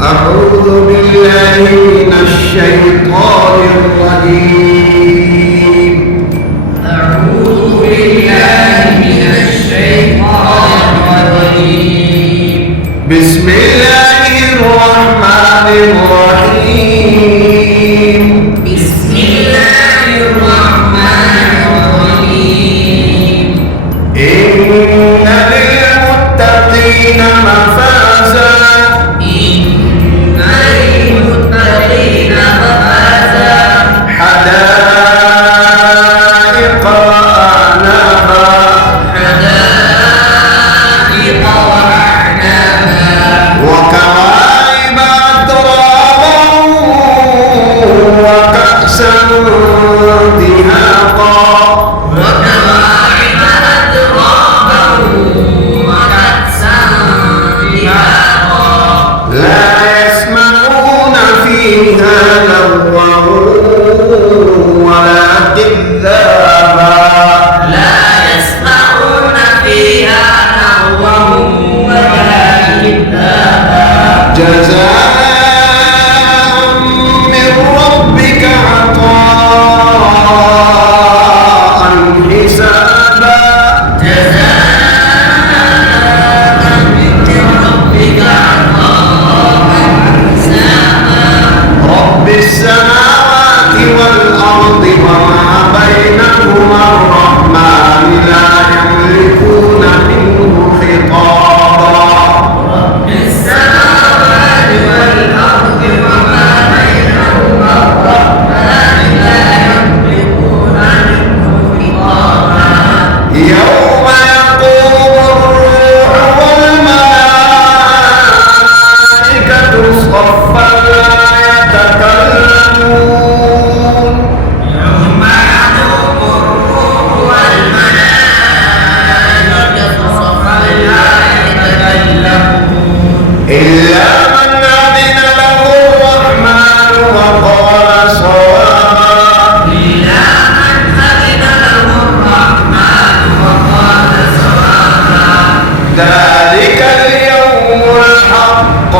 أعوذ بالله من الشيطان الرجيم. أعوذ بالله من الشيطان الرجيم. بسم الله الرحمن الرحيم. بسم الله الرحمن الرحيم. إن للمتقين مفازا. حدائق وأعنابا وكواعب أترابا وكأسا دهاقا لا يسمعون فيها لغوا ولا كذابا. جزاء من ربك عطاء حسابا. رب السماوات والأرض وما بينهما الرحمن لا يملكون منه خطابا. يوم يقوم الروح والملائكة صفا لا يتكلمون إلا من أذن له الرحمن وقال صوابا. ذلك اليوم الحق